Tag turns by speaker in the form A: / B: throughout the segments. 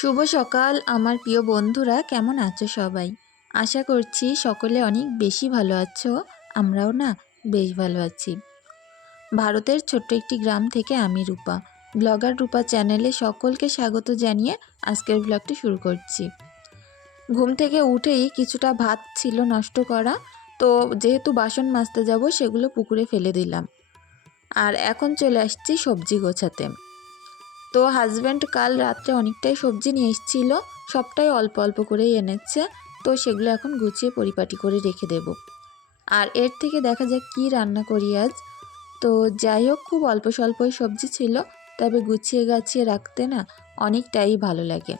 A: শুভ সকাল, আমার প্রিয় বন্ধুরা, কেমন আছো সবাই? আশা করছি সকলে অনেক বেশি ভালো আছো, আমরাও না বেশ ভালো আছি। ভারতের ছোট্ট একটি গ্রাম থেকে আমি রূপা, ব্লগার রূপা চ্যানেলে সকলকে স্বাগত জানিয়ে আজকের ব্লগটি শুরু করছি। ঘুম থেকে উঠেই কিছুটা ভাত ছিল নষ্ট করা, তো যেহেতু বাসন মাজতে যাব, সেগুলো পুকুরে ফেলে দিলাম। আর এখন চলে আসছি সবজি গোছাতে। তো হাজব্যান্ড কাল রাত্রে অনেকটাই সবজি নিয়ে এসেছিল, সবটাই অল্প অল্প করেই এনেছে, তো সেগুলো এখন গুছিয়ে পরিপাটি করে রেখে দেব। আর এর থেকে দেখা যাক কি রান্না করি আজ। তো যাই হোক, খুব অল্প স্বল্পই সবজি ছিল, তবে গুছিয়ে গাছিয়ে রাখতে না অনেকটাই ভালো লাগে।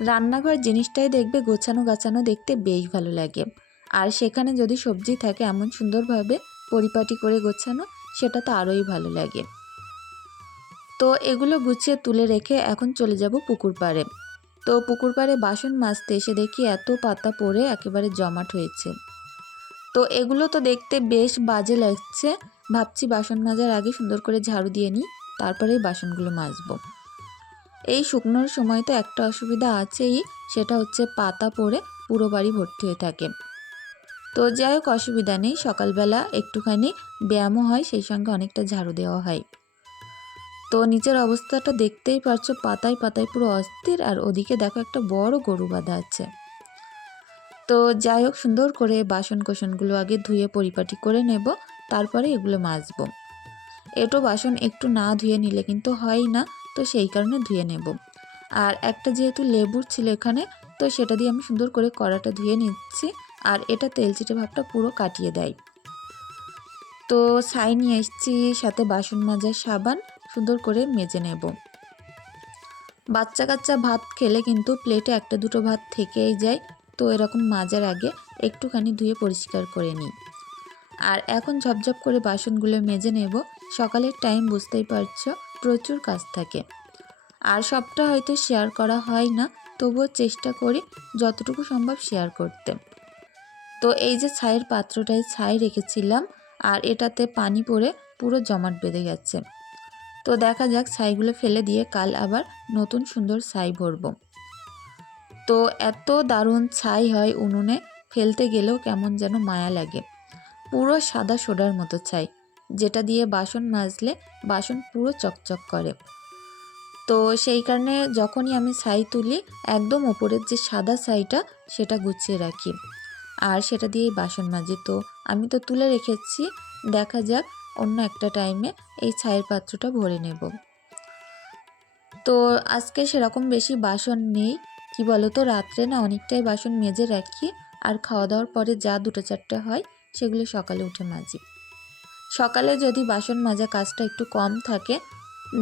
A: রান্নাঘর জিনিসটাই দেখবে, গোছানো গাছানো দেখতে বেশ ভালো লাগে। আর সেখানে যদি সবজি থাকে এমন সুন্দরভাবে পরিপাটি করে গোছানো, সেটা তো আরোই ভালো লাগে। তো এগুলো গুছিয়ে তুলে রেখে এখন চলে যাব পুকুর পাড়ে। তো পুকুর পাড়ে বাসন মাজতে এসে দেখি এত পাতা পড়ে একেবারে জমাট হয়েছে। তো এগুলো তো দেখতে বেশ বাজে লাগছে। ভাবছি বাসন মাজার আগে সুন্দর করে ঝাড়ু দিয়ে নিই তারপরেই বাসনগুলো মাজবো। এই শুকনোর সময় তো একটা অসুবিধা আছেই, সেটা হচ্ছে পাতা পড়ে পুরো বাড়ি ভর্তি হয়ে থাকে। তো যাই হোক, অসুবিধা নেই, সকালবেলা একটুখানি ব্যায়ামও হয়, সেই সঙ্গে অনেকটা ঝাড়ু দেওয়া হয়। তো নিচের অবস্থাটা দেখতেই পারছ, পাতায় পাতায় পুরো অস্থির আর ওদিকে দেখো একটা বড় গরু বাঁধা আছে। তো যাই হোক, সুন্দর করে বাসন কোসনগুলো আগে ধুয়ে পরিপাটি করে নেব, তারপরে এগুলো মাজবো। এটো বাসন একটু না ধুয়ে নিলে কিন্তু হয় না, তো সেই কারণে ধুয়ে নেব। আর একটা যেহেতু লেবুর ছিল এখানে, তো সেটা দিয়ে আমি সুন্দর করে কড়াটা ধুয়ে নিচ্ছি, আর এটা তেল চিটে ভাবটা পুরো কাটিয়ে দেয়। তো ছাই নিয়ে এসেছি, সাথে বাসন মাজার সাবান সুন্দর করে মেজে নেব। বাচ্চা কাচ্চা ভাত খেলে কিন্তু প্লেটে একটা দুটো ভাত থেকেই যায়। তো এরকম মাজার আগে একটুখানি ধুয়ে পরিষ্কার করে নিই। আর এখন ঝপঝপ করে বাসনগুলো মেজে নেব। সকালের টাইম বুঝতেই পারছ, প্রচুর কাজ থাকে। আর সবটা হয়তো শেয়ার করা হয় না, তবুও চেষ্টা করি যতটুকু সম্ভব শেয়ার করতে। তো এই যে ছাইয়ের পাত্রটায় ছাই রেখেছিলাম, আর এটাতে পানি পড়ে পুরো জমাট বেঁধে গেছে। তো দেখা যাক ছাইগুলো ফেলে দিয়ে কাল আবার নতুন সুন্দর ছাই ভরবো। তো এত দারুণ ছাই হয় উনুনে, ফেলতে গেলেও কেমন যেন মায়া লাগে। পুরো সাদা সোডার মতো ছাই, যেটা দিয়ে বাসন মাজলে বাসন পুরো চকচক করে। তো সেই কারণে যখনই আমি ছাই তুলি, একদম ওপরের যে সাদা ছাইটা, সেটা গুছিয়ে রাখি। আর সেটা দিয়েই বাসন মাজি। তো আমি তো তুলে রেখেছি, দেখা যাক অন্য একটা টাইমে এই ছায়ের পাত্রটা ভরে নেব। তো আজকে সেরকম বেশি বাসন নেই। কি তো রাত্রে না অনেকটাই বাসন মেজে রাখি আর খাওয়া দাওয়ার পরে যা দুটো চারটে হয় সেগুলো সকালে উঠে মাজি। সকালে যদি বাসন মাজা কাজটা একটু কম থাকে,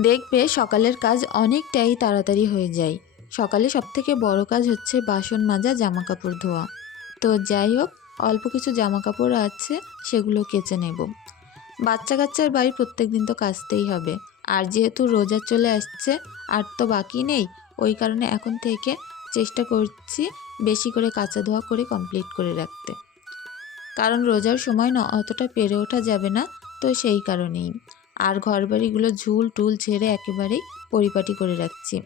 A: দেখবে সকালের কাজ অনেকটাই তাড়াতাড়ি হয়ে যায়। সকালে সবথেকে বড় কাজ হচ্ছে বাসন মাজা জামা কাপড় ধোয়া। তো যাই হোক, অল্প কিছু জামা কাপড় আছে সেগুলো কেচে নেব। বাচ্চা কাচ্চার বাড়ি প্রত্যেক দিন তো কাচতেই হবে। আর যেহেতু রোজা চলে আসছে, আর তো বাকি নেই, ওই কারণে এখন থেকে চেষ্টা করছি বেশি করে কাঁচা ধোয়া করে কমপ্লিট করে রাখতে। কারণ রোজার সময় না অতটা পেরে ওঠা যাবে না, তো সেই কারণেই। আর ঘরবাড়িগুলো ঝুল টুল ছেড়ে একেবারেই পরিপাটি করে রাখছি।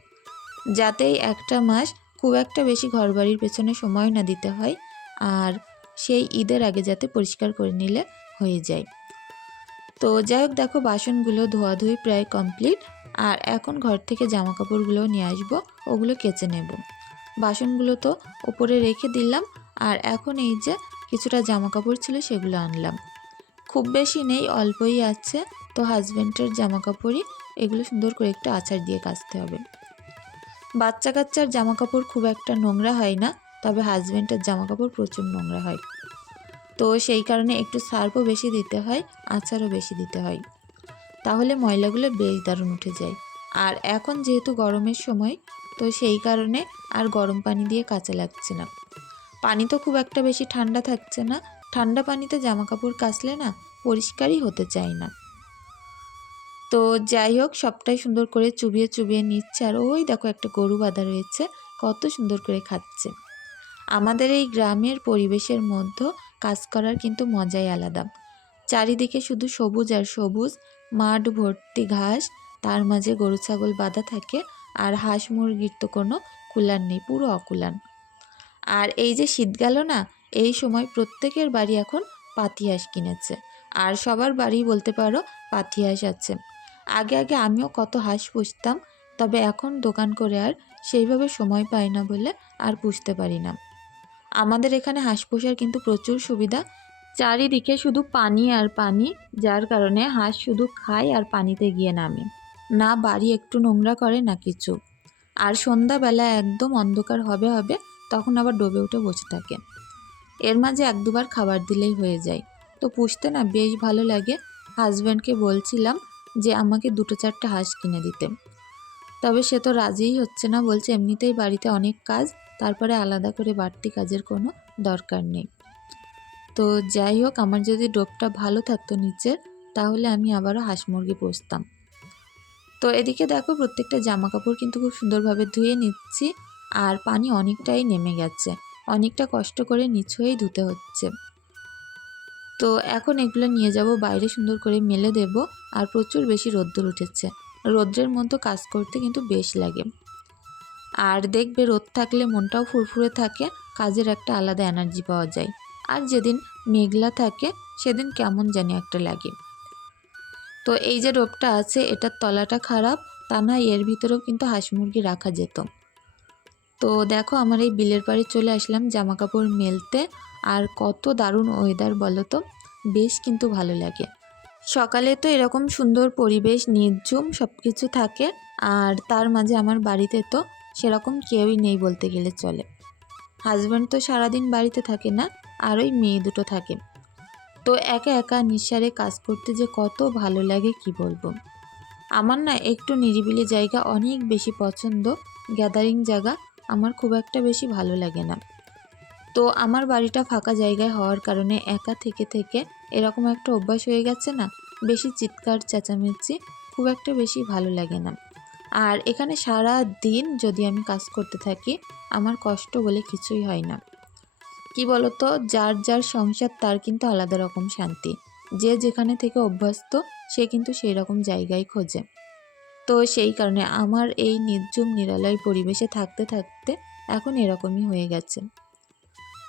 A: যাতেই একটা মাস খুব একটা বেশি ঘরবাড়ির পেছনে সময় না দিতে হয়, আর সেই ঈদের আগে যাতে পরিষ্কার করে নিলে হয়ে যায়। তো যাই হোক, দেখো বাসনগুলো ধোয়াধুয়ি প্রায় কমপ্লিট। আর এখন ঘর থেকে জামা কাপড়গুলো নিয়ে আসব, ওগুলো কেচে নেব। বাসনগুলো তো ওপরে রেখে দিলাম, আর এখন এই যে কিছুটা জামা কাপড় ছিল সেগুলো আনলাম। খুব বেশি নেই, অল্পই আছে, তো হাজব্যান্ডের জামা কাপড়ই এগুলো সুন্দর করে একটু আচার দিয়ে কাচতে হবে। বাচ্চা কাচ্চার জামা কাপড় খুব একটা নোংরা হয় না, তবে হাজব্যান্ডের জামা কাপড় প্রচুর নোংরা হয়। তো সেই কারণে একটু সার্ফও বেশি দিতে হয়, আচারও বেশি দিতে হয়। তাহলে ময়লাগুলো বেশ দারুণ উঠে যায়। আর এখন যেহেতু গরমের সময়, তো সেই কারণে আর গরম পানি দিয়ে কাঁচা লাগছে না। পানি তো খুব একটা বেশি ঠান্ডা থাকছে না। ঠান্ডা পানিতে জামা কাপড় কাচলে না পরিষ্কারই হতে চায় না। তো যাই হোক, সবটাই সুন্দর করে চুবিয়ে চুবিয়ে নিচ্ছে। আর ওই দেখো একটা গরু বাঁধা রয়েছে, কত সুন্দর করে খাচ্ছে। আমাদের এই গ্রামের পরিবেশের মধ্যে কাজ করার কিন্তু মজাই আলাদা। চারিদিকে শুধু সবুজ আর সবুজ, মাঠ ভর্তি ঘাস, তার মাঝে গরু, ছাগল বাঁধা থাকে আর হাঁস মুরগির তো কোনো কুলান নেই, পুরো অকুলান আর এই যে শীত গেল না, এই সময় প্রত্যেকের বাড়ি এখন পাতি হাঁস কিনেছে। আর সবার বাড়ি বলতে পারো পাতি হাঁস আছে। আগে আগে আমিও কত হাঁস পুষতাম, তবে এখন দোকান করে আর সেইভাবে সময় পাই না বলে আর পুষতে পারি না। আমাদের এখানে হাঁস পোষার কিন্তু প্রচুর সুবিধা। চারিদিকে শুধু পানি আর পানি, যার কারণে হাঁস শুধু খায় আর পানিতে গিয়ে নামে। না বাড়ি একটু নোংরা করে, না কিছু। আর সন্ধ্যাবেলা একদম অন্ধকার হবে হবে, তখন আবার ডোবে উঠে বসে থাকে। এর মাঝে এক দুবার খাবার দিলেই হয়ে যায়। তো পুষতে না বেশ ভালো লাগে। হাজব্যান্ডকে বলছিলাম যে আমাকে দুটো চারটে হাঁস কিনে দিতে। তবে সে তো রাজিই হচ্ছে না, বলছে এমনিতেই বাড়িতে অনেক কাজ। তারপরে আলাদা করে বাড়তি কাজের কোনো দরকার নেই। তো যাই হোক, আমার যদি ডোবটা ভালো থাকতো নিচের, তাহলে আমি আবারও হাঁস মুরগি পুষতাম। তো এদিকে দেখো, প্রত্যেকটা জামা কাপড় কিন্তু খুব সুন্দরভাবে ধুয়ে নিচ্ছি আর পানি অনেকটাই নেমে গেছে। অনেকটা কষ্ট করে নিচ হয়েই ধুতে হচ্ছে। তো এখন এগুলো নিয়ে যাব, বাইরে সুন্দর করে মেলে দেব আর প্রচুর বেশি রোদ্দুর উঠেছে। রোদ্রের মতো কাজ করতে কিন্তু বেশ লাগে। আর দেখবে রোদ থাকলে মনটাও ফুরফুরে থাকে, কাজের একটা আলাদা এনার্জি পাওয়া যায়। আর যেদিন মেঘলা থাকে, সেদিন কেমন জানি একটা লাগে। তো এই যে রোপটা আছে, এটার তলাটা খারাপ, তা না এর ভিতরেও কিন্তু হাঁস মুরগি রাখা যেত। তো দেখো আমার এই বিলের পাড়ে চলে আসলাম জামা কাপড় মেলতে, আর কত দারুণ ওয়েদার বলো তো বেশ কিন্তু ভালো লাগে। সকালে তো এরকম সুন্দর পরিবেশ, নির্ঝুম সব কিছু থাকে, আর তার মাঝে আমার বাড়িতে তো সেরকম কেউই নেই বলতে গেলে চলে। হাজব্যান্ড তো সারাদিন বাড়িতে থাকে না, আর ওই মেয়ে দুটো থাকে। তো একা একা নিঃসারে কাজ করতে যে কত ভালো লাগে কি বলব? আমার না একটু নিরিবিলি জায়গা অনেক বেশি পছন্দ গ্যাদারিং জায়গা আমার খুব একটা বেশি ভালো লাগে না। তো আমার বাড়িটা ফাঁকা জায়গায় হওয়ার কারণে একা থেকে থেকে এরকম একটা অভ্যাস হয়ে গেছে না, বেশি চিৎকার, চেঁচামেচি খুব একটা বেশি ভালো লাগে না। আর এখানে সারা দিন যদি আমি কাজ করতে থাকি, আমার কষ্ট বলে কিছুই হয় না। কি বলতো? যার যার সংসার, তার কিন্তু আলাদা রকম শান্তি। যে যেখানে থেকে অভ্যস্ত, সে কিন্তু সেই রকম জায়গায় খোঁজে। তো সেই কারণে আমার এই নির্জুম নিরালয় পরিবেশে থাকতে থাকতে এখন এরকমই হয়ে গেছে।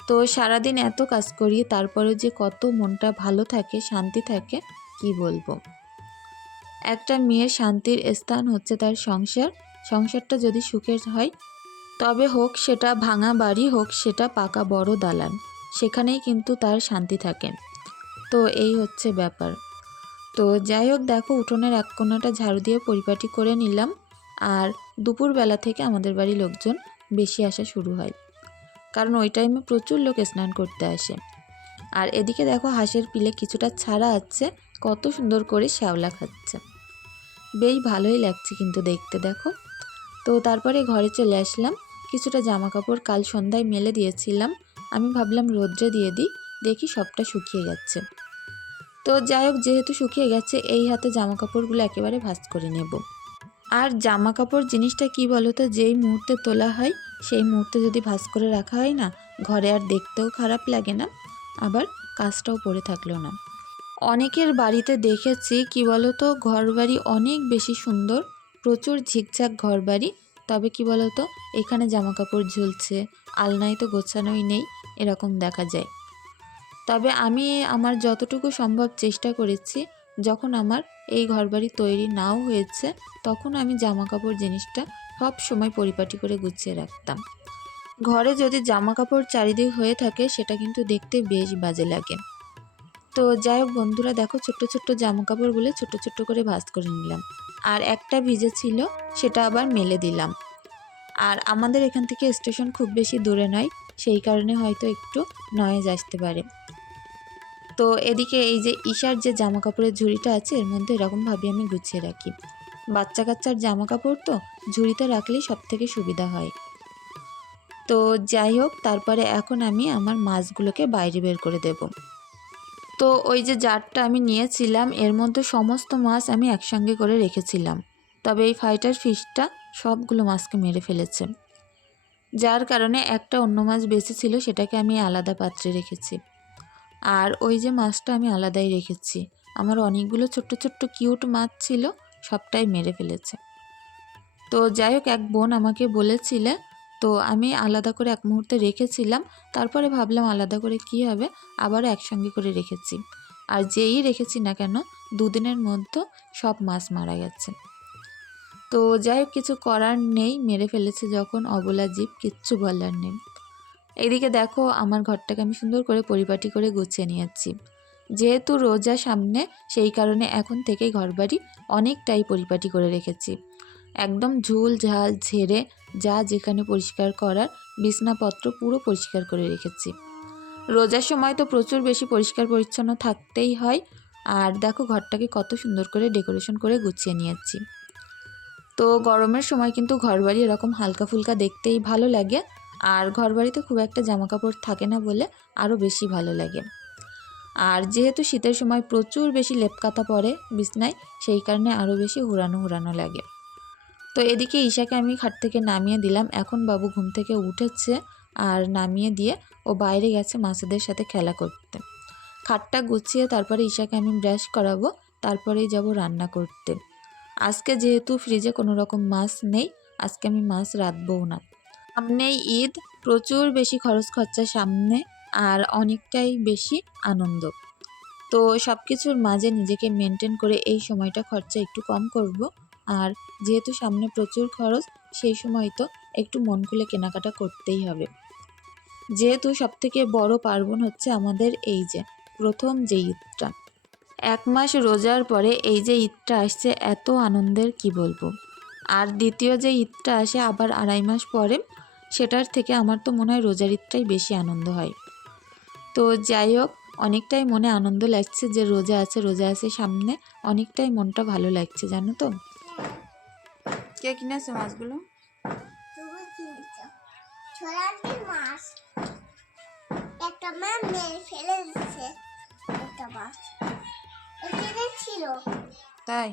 A: তো সারাদিন এত কাজ করি তারপরে যে কত মনটা ভালো থাকে, শান্তি থাকে, কি বলব? একটা মেয়ের শান্তির স্থান হচ্ছে তার সংসার। সংসারটা যদি সুখের হয়, তবে হোক সেটা ভাঙা বাড়ি, হোক সেটা পাকা বড় দালান। সেখানেই কিন্তু তার শান্তি থাকে। তো এই হচ্ছে ব্যাপার। তো যাই হোক, দেখো উঠোনের এক কোনাটা ঝাড়ু দিয়ে পরিপাটি করে নিলাম। আর দুপুরবেলা থেকে আমাদের বাড়ি লোকজন বেশি আসা শুরু হয়। কারণ ওই টাইমে প্রচুর লোক স্নান করতে আসে। আর এদিকে দেখো হাঁসের পিলে কিছুটা ছাড়া আছে। কত সুন্দর করে শ্যাওলা খাচ্ছে। বেশ ভালোই লাগছে কিন্তু দেখতে, দেখো। তো তারপরে ঘরে চলে আসলাম। কিছুটা জামা কাপড় কাল সন্ধ্যায় মেলে দিয়েছিলাম। আমি ভাবলাম রোদ্রে দিয়ে দিই, দেখি সবটা শুকিয়ে গেছে। তো যাই হোক, যেহেতু শুকিয়ে গেছে, এই হাতে জামা কাপড়গুলো একেবারে ভাঁজ করে নেব। আর জামা কাপড় জিনিসটা কি বলো তো যেই মুহূর্তে তোলা হয়, সেই মুহূর্তে যদি ভাঁজ করে রাখা হয় না, ঘরে আর দেখতেও খারাপ লাগে না, আবার কাজটাও পড়ে থাকল না। অনেকের বাড়িতে দেখেছি, কি বলতো, ঘরবাড়ি অনেক বেশি সুন্দর, প্রচুর ঝিকঝাক ঘরবাড়ি। তবে কি বলতো, এখানে জামা কাপড় ঝুলছে, আলনায় তো গোছানোই নেই, এরকম দেখা যায়। তবে আমি আমার যতটুকু সম্ভব চেষ্টা করেছি, যখন আমার এই ঘরবাড়ি তৈরি নাও হয়েছে, তখন আমি জামা কাপড় জিনিসটা সব সময় পরিপাটি করে গুছিয়ে রাখতাম। ঘরে যদি জামা কাপড় চারিদিক হয়ে থাকে, সেটা কিন্তু দেখতে বেশ বাজে লাগে। তো যাই হোক, বন্ধুরা দেখো ছোট্ট ছোট্ট জামা কাপড়গুলো ছোট্ট ছোট্ট করে ভাজ করে নিলাম। আর একটা ভিজে ছিল, সেটা আবার মেলে দিলাম। আর আমাদের এখান থেকে স্টেশন খুব বেশি দূরে নয়, সেই কারণে হয়তো একটু নয়েজ আসতে পারে। তো এদিকে এই যে ঈশার যে জামা কাপড়ের ঝুড়িটা আছে, এর মধ্যে এরকমভাবে আমি গুছিয়ে রাখি। বাচ্চা কাচ্চার জামা কাপড় তো, ঝুড়িতে রাখলেই সব থেকে সুবিধা হয়। তো যাই হোক, তারপরে এখন আমি আমার মাছগুলোকে বাইরে বের করে দেব। তো ওই যে জারটা আমি নিয়েছিলাম, এর মধ্যে সমস্ত মাছ আমি একসঙ্গে করে রেখেছিলাম। তবে এই ফাইটার ফিশটা সবগুলো মাছকে মেরে ফেলেছে। যার কারণে একটা অন্য মাছ বেঁচে ছিল, সেটাকে আমি আলাদা পাত্রে রেখেছি। আর ওই যে মাছটা আমি আলাদাই রেখেছি। আমার অনেকগুলো ছোট্ট ছোট্ট কিউট মাছ ছিল, সবটাই মেরে ফেলেছে। তো যাই হোক, এক বোন আমাকে বলেছিলে তো আমি আলাদা করে এক মুহূর্তে রেখেছিলাম, তারপরে ভাবলাম আলাদা করে কি হবে, আবারও একসঙ্গে করে রেখেছি। আর যেই রেখেছি না কেন, দুদিনের মধ্যে সব মাছ মারা গেছে। তো যাই হোক, কিছু করার নেই, মেরে ফেলেছে যখন অবলা জীব, কিচ্ছু বলার নেই। এদিকে দেখো, আমার ঘরটাকে আমি সুন্দর করে পরিপাটি করে গুছিয়ে নিয়েছি। যেহেতু রোজা সামনে, সেই কারণে এখন থেকেই ঘরবাড়ি অনেকটাই পরিপাটি করে রেখেছি। একদম ঝুল ঝাল ঝেড়ে যা যেখানে পরিষ্কার করার বিছনাপত্র পুরো পরিষ্কার করে রেখেছি। রোজার সময় তো প্রচুর বেশি পরিষ্কার পরিচ্ছন্ন থাকতেই হয়। আর দেখো ঘরটাকে কত সুন্দর করে ডেকোরেশন করে গুছিয়ে নিয়েছি। তো গরমের সময় কিন্তু ঘরবাড়ি এরকম হালকা ফুলকা দেখতেই ভালো লাগে। আর ঘরবাড়িতে খুব একটা জামা কাপড় থাকে না বলে আরও বেশি ভালো লাগে। আর যেহেতু শীতের সময় প্রচুর বেশি লেপকাতা পড়ে বিছনায়, সেই কারণে আরও বেশি হুরানো হুরানো লাগে। তো এদিকে ঈশাকে আমি খাট থেকে নামিয়ে দিলাম। এখন বাবু ঘুম থেকে উঠেছে আর নামিয়ে দিয়ে ও বাইরে গেছে মাছেদের সাথে খেলা করতে। খাটটা গুছিয়ে তারপরে ঈশাকে আমি ব্রাশ করাবো, তারপরেই যাব রান্না করতে। আজকে যেহেতু ফ্রিজে কোনো রকম মাছ নেই, আজকে আমি মাছ রাঁধবও না। সামনেই ঈদ, প্রচুর বেশি খরচ খরচা সামনে আর অনেকটাই বেশি আনন্দ। তো সব কিছুর মাঝে নিজেকে মেনটেন করে এই সময়টা খরচা একটু কম করব। আর যেহেতু সামনে প্রচুর খরচ, সেই সময় তো একটু মন খুলে কেনাকাটা করতেই হবে। যেহেতু সবথেকে বড় পার্বণ হচ্ছে আমাদের এই যে, প্রথম যে ঈদটা। এক মাস রোজার পরে এই যে ঈদটা আসছে, এত আনন্দের কি বলব? আর দ্বিতীয় যে ঈদটা আসে আবার আড়াই মাস পরে, সেটার থেকে আমার তো মনে হয় রোজার ঈদটাই বেশি আনন্দ হয়। তো যাই হোক, অনেকটাই মনে আনন্দ লাগছে যে রোজা আছে রোজা আছে সামনে, অনেকটাই মনটা ভালো লাগছে, জানো তো? কে কিনেছে মাছগুলো?
B: তুমি মাছ একটা মা মেরে ফেলে দিচ্ছে একটা মাছ। এখানে ছিল।
A: তাই?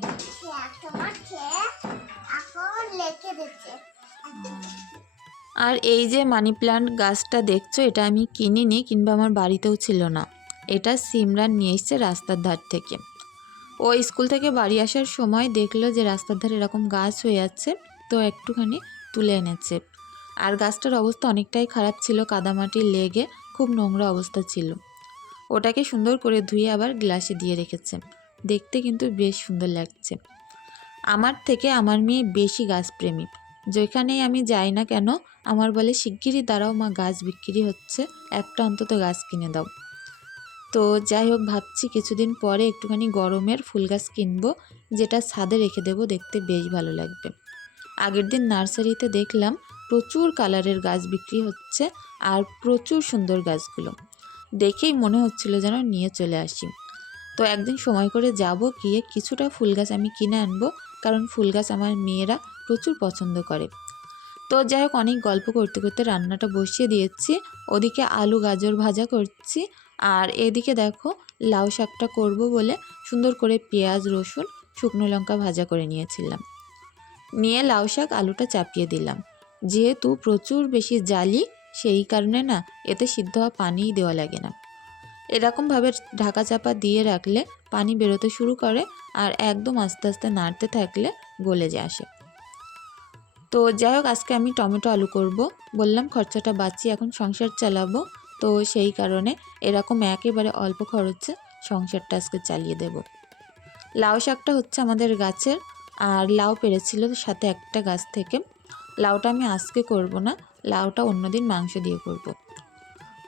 B: একটা মাছ খেয়ে এখন লেখে দিচ্ছে।
A: আর এই যে মানি প্লান্ট গাছটা দেখছ এটা আমি কিনিনি কিংবা আমার বাড়িতেও ছিল না। এটা সিমরান নিয়ে এসছে রাস্তার ধার থেকে। ও স্কুল থেকে বাড়ি আসার সময় দেখল যে রাস্তার ধারে এরকম গাছ হয়ে আছে, তো একটুখানি তুলে এনেছে। আর গাছটার অবস্থা অনেকটাই খারাপ ছিল কাদামাটি লেগে খুব নোংরা অবস্থা ছিল। ওটাকে সুন্দর করে ধুয়ে আবার গ্লাসে দিয়ে রেখেছে। দেখতে কিন্তু বেশ সুন্দর লাগছে। আমার থেকে আমার মেয়ে বেশি গাছপ্রেমী। যেখানেই আমি যাই না কেন, আমার বলে, শিগগিরই দাঁড়াও মা, গাছ বিক্রি হচ্ছে, একটা অন্তত গাছ কিনে দাও। তো যাই হোক, ভাবছি কিছুদিন পরে একটুখানি গরমের ফুল গাছ কিনবো, যেটা ছাদে রেখে দেবো, দেখতে বেশ ভালো লাগবে। আগের দিন নার্সারিতে দেখলাম প্রচুর কালারের গাছ বিক্রি হচ্ছে আর প্রচুর সুন্দর গাছগুলো। দেখেই মনে হচ্ছিল যেন নিয়ে চলে আসি। তো একদিন সময় করে যাব গিয়ে কিছুটা ফুল গাছ আমি কিনে আনব, কারণ ফুল গাছ আমার মেয়েরা প্রচুর পছন্দ করে। তো যাই হোক অনেক গল্প করতে করতে রান্নাটা বসিয়ে দিয়েছি। ওদিকে আলু, গাজর ভাজা করছি। আর এদিকে দেখো, লাউ শাকটা করব বলে সুন্দর করে পেঁয়াজ, রসুন, শুকনো লঙ্কা ভাজা করে নিয়েছিলাম। নিয়ে লাউ শাক আলুটা চাপিয়ে দিলাম। যেহেতু প্রচুর বেশি জালি, সেই কারণে না, এতে সিদ্ধ হওয়া পানিই দেওয়া লাগে না। এরকমভাবে ঢাকা চাপা দিয়ে রাখলে পানি বেরোতে শুরু করে আর একদম আস্তে আস্তে নাড়তে থাকলে গলে যায় আসে। তো যাই হোক আজকে আমি টমেটো আলু করব। বললাম খরচাটা বাঁচিয়ে এখন সংসার চালাবো। তো সেই কারণে এরকম একেবারে অল্প খরচে সংসারটা আজকে চালিয়ে দেব। লাউ শাকটা হচ্ছে আমাদের গাছের, আর লাউ পেরেছিল সাথে একটা গাছ থেকে। লাউটা আমি আজকে করব না, লাউটা অন্যদিন মাংস দিয়ে করব।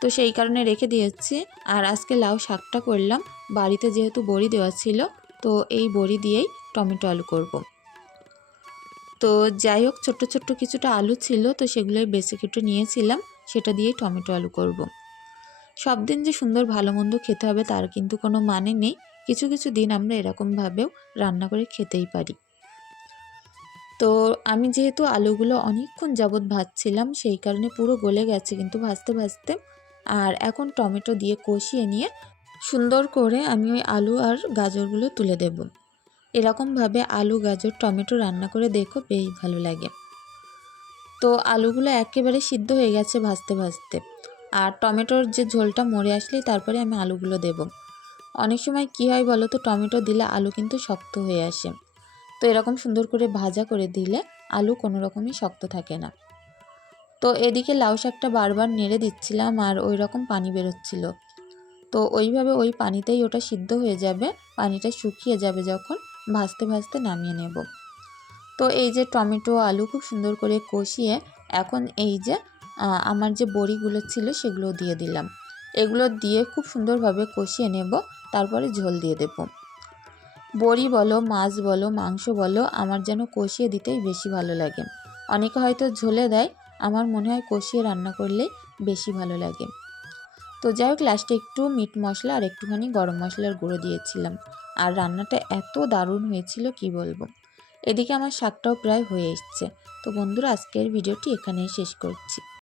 A: তো সেই কারণে রেখে দিয়েছি, আর আজকে লাউ শাকটা করলাম। বাড়িতে যেহেতু বড়ি দেওয়া ছিল, তো এই বড়ি দিয়েই টমেটো আলু করব। তো যাই হোক, ছোট্ট ছোট্ট কিছুটা আলু ছিল, তো সেগুলোই বেশি কেটে নিয়েছিলাম। সেটা দিয়েই টমেটো আলু করব। সব দিন যে সুন্দর ভালো মন্দ খেতে হবে তার কিন্তু কোনো মানে নেই। কিছু কিছু দিন আমরা এরকমভাবেও রান্না করে খেতেই পারি। তো আমি যেহেতু আলুগুলো অনেকক্ষণ যাবৎ ভাজছিলাম, সেই কারণে পুরো গলে গেছে কিন্তু ভাজতে ভাজতে। আর এখন টমেটো দিয়ে কষিয়ে নিয়ে সুন্দর করে আমি ওই আলু আর গাজরগুলো তুলে দেব। এরকমভাবে আলু, গাজর, টমেটো রান্না করে দেখো, বেশ ভালো লাগে। তো আলুগুলো একেবারে সিদ্ধ হয়ে গেছে ভাজতে ভাজতে। আর টমেটোর যে ঝোলটা মরে আসলেই তারপরে আমি আলুগুলো দেব। অনেক সময় কী হয় বলো তো, টমেটো দিলে আলু কিন্তু শক্ত হয়ে আসে। তো এরকম সুন্দর করে ভাজা করে দিলে আলু কোনো রকমই শক্ত থাকে না। তো এদিকে লাউ শাকটা বারবার নেড়ে দিচ্ছিলাম আর ওই রকম পানি বেরোচ্ছিল। তো ওইভাবে ওই পানিতেই ওটা সিদ্ধ হয়ে যাবে, পানিটা শুকিয়ে যাবে যখন ভাজতে ভাজতে নামিয়ে নেব। তো এই যে টমেটো আলু খুব সুন্দর করে কষিয়ে এখন এই যে আমার যে বড়িগুলো ছিল সেগুলো দিয়ে দিলাম। এগুলো দিয়ে খুব সুন্দরভাবে কষিয়ে নেব, তারপরে ঝোল দিয়ে দেব। বড়ি বলো, মাছ বলো, মাংস বলো, আমার যেন কষিয়ে দিতেই বেশি ভালো লাগে। অনেকে হয়তো ঝোলে দেয়, আমার মনে হয় কষিয়ে রান্না করলেই বেশি ভালো লাগে। তো যাই হোক লাস্টে একটু মিট মশলা আর একটুখানি গরম মশলার গুঁড়ো দিয়েছিলাম। আর রান্নাটা এত দারুণ হয়েছিল, কি বলব? এদিকে আমার শাকটাও প্রায় হয়ে এসছে। তো বন্ধুরা, আজকের ভিডিওটি এখানেই শেষ করছি।